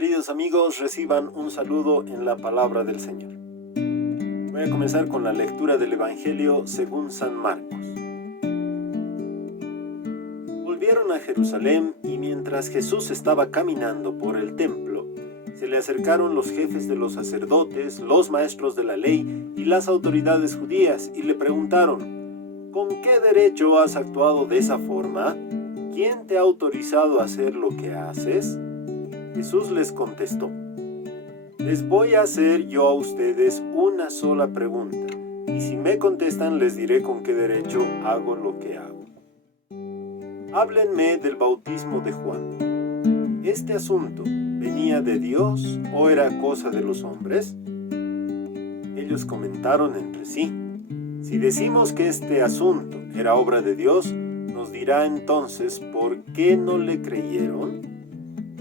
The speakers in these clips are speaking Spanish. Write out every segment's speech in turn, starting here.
Queridos amigos, reciban un saludo en la palabra del Señor. Voy a comenzar con la lectura del Evangelio según San Marcos. Volvieron a Jerusalén y mientras Jesús estaba caminando por el templo, se le acercaron los jefes de los sacerdotes, los maestros de la ley y las autoridades judías y le preguntaron: ¿con qué derecho has actuado de esa forma? ¿Quién te ha autorizado a hacer lo que haces? Jesús les contestó: les voy a hacer yo a ustedes una sola pregunta, y si me contestan les diré con qué derecho hago lo que hago. Háblenme del bautismo de Juan. ¿Este asunto venía de Dios o era cosa de los hombres? Ellos comentaron entre sí: si decimos que este asunto era obra de Dios, nos dirá entonces por qué no le creyeron.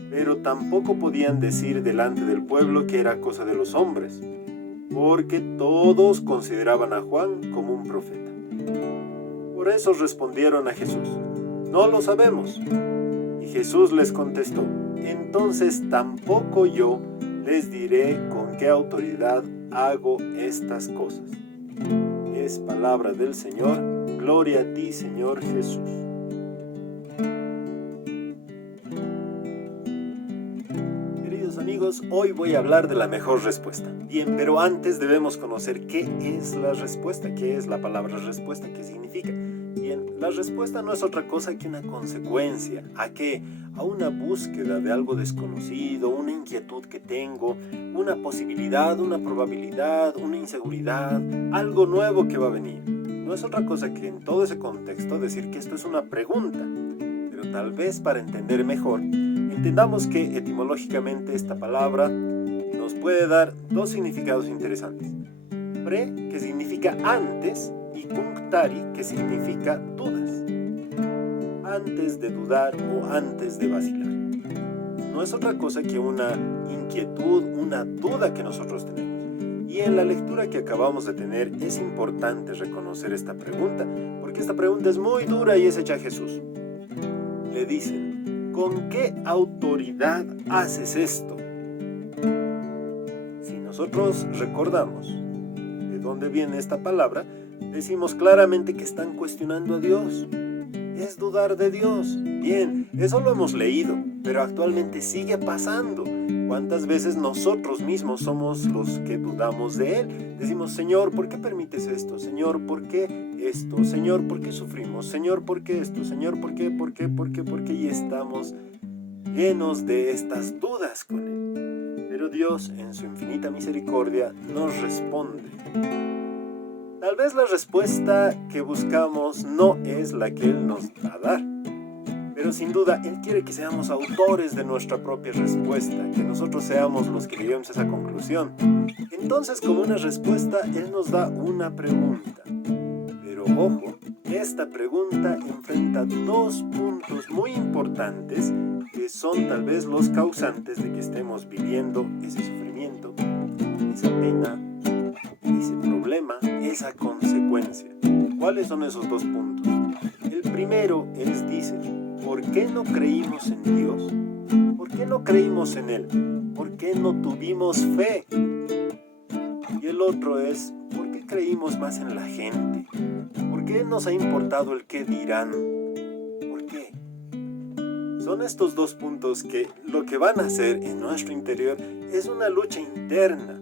Pero tampoco podían decir delante del pueblo que era cosa de los hombres, porque todos consideraban a Juan como un profeta. Por eso respondieron a Jesús: no lo sabemos. Y Jesús les contestó: entonces tampoco yo les diré con qué autoridad hago estas cosas. Es palabra del Señor. Gloria a ti, Señor Jesús. Amigos, hoy voy a hablar de la mejor respuesta. Bien, pero antes debemos conocer qué es la respuesta, qué es la palabra respuesta, qué significa. Bien, la respuesta no es otra cosa que una consecuencia. ¿A qué? A una búsqueda de algo desconocido, una inquietud que tengo, una posibilidad, una probabilidad, una inseguridad, algo nuevo que va a venir. No es otra cosa que en todo ese contexto decir que esto es una pregunta. Pero tal vez para entender mejor, entendamos que etimológicamente esta palabra nos puede dar dos significados interesantes. Pre, que significa antes, y cunctari, que significa dudas. Antes de dudar o antes de vacilar. No es otra cosa que una inquietud, una duda que nosotros tenemos. Y en la lectura que acabamos de tener es importante reconocer esta pregunta, porque esta pregunta es muy dura y es hecha a Jesús. Le dicen: ¿con qué autoridad haces esto? Si nosotros recordamos de dónde viene esta palabra, decimos claramente que están cuestionando a Dios. Es dudar de Dios. Bien, eso lo hemos leído, pero actualmente sigue pasando. ¿Cuántas veces nosotros mismos somos los que dudamos de Él? Decimos: Señor, ¿por qué permites esto? Señor, ¿por qué esto? Señor, ¿por qué sufrimos? Señor, ¿por qué esto? Señor, ¿por qué? ¿Por qué? ¿Por qué? ¿Por qué? Y estamos llenos de estas dudas con Él. Pero Dios, en su infinita misericordia, nos responde. Tal vez la respuesta que buscamos no es la que Él nos va a dar. Pero sin duda, Él quiere que seamos autores de nuestra propia respuesta, que nosotros seamos los que lleguemos a esa conclusión. Entonces, como una respuesta, Él nos da una pregunta. Pero ojo, esta pregunta enfrenta dos puntos muy importantes que son tal vez los causantes de que estemos viviendo ese sufrimiento, esa pena, ese problema, esa consecuencia. ¿Cuáles son esos dos puntos? El primero dice: ¿por qué no creímos en Dios? ¿Por qué no creímos en Él? ¿Por qué no tuvimos fe? Y el otro es: ¿por qué creímos más en la gente? ¿Por qué nos ha importado el qué dirán? ¿Por qué? Son estos dos puntos que lo que van a hacer en nuestro interior es una lucha interna,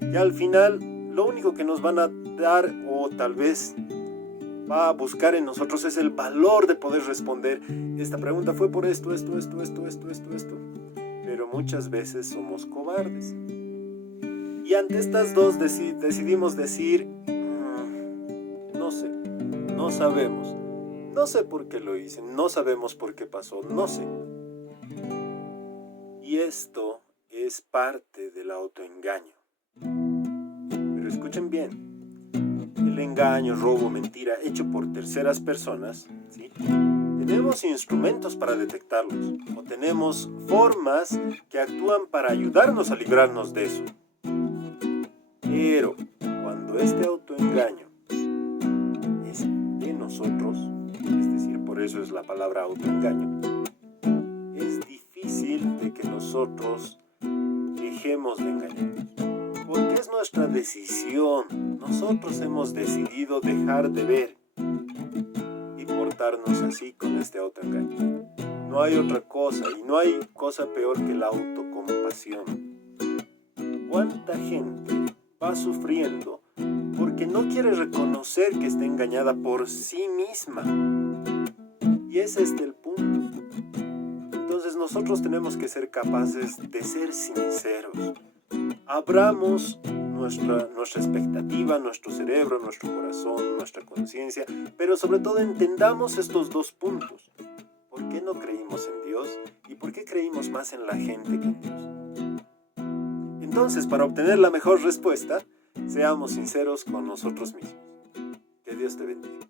que al final lo único que nos van a dar, o tal vez va a buscar en nosotros, es el valor de poder responder: esta pregunta fue por esto. Pero muchas veces somos cobardes. Y ante estas dos decidimos decir: no sé, no sabemos. No sé por qué lo hice, no sabemos por qué pasó, no sé. Y esto es parte del autoengaño. Pero escuchen bien. El engaño, robo, mentira hecho por terceras personas, ¿sí? Tenemos instrumentos para detectarlos, o tenemos formas que actúan para ayudarnos a librarnos de eso. Pero cuando este autoengaño es de nosotros, es decir, por eso es la palabra autoengaño, es difícil de que nosotros dejemos de engañarnos. Porque es nuestra decisión. Nosotros hemos decidido dejar de ver y portarnos así con este autoengaño. No hay otra cosa y no hay cosa peor que la autocompasión. ¿Cuánta gente va sufriendo porque no quiere reconocer que está engañada por sí misma? Y ese es el punto. Entonces nosotros tenemos que ser capaces de ser sinceros. Abramos nuestra expectativa, nuestro cerebro, nuestro corazón, nuestra conciencia, pero sobre todo entendamos estos dos puntos. ¿Por qué no creímos en Dios? ¿Y por qué creímos más en la gente que en Dios? Entonces, para obtener la mejor respuesta, seamos sinceros con nosotros mismos. Que Dios te bendiga.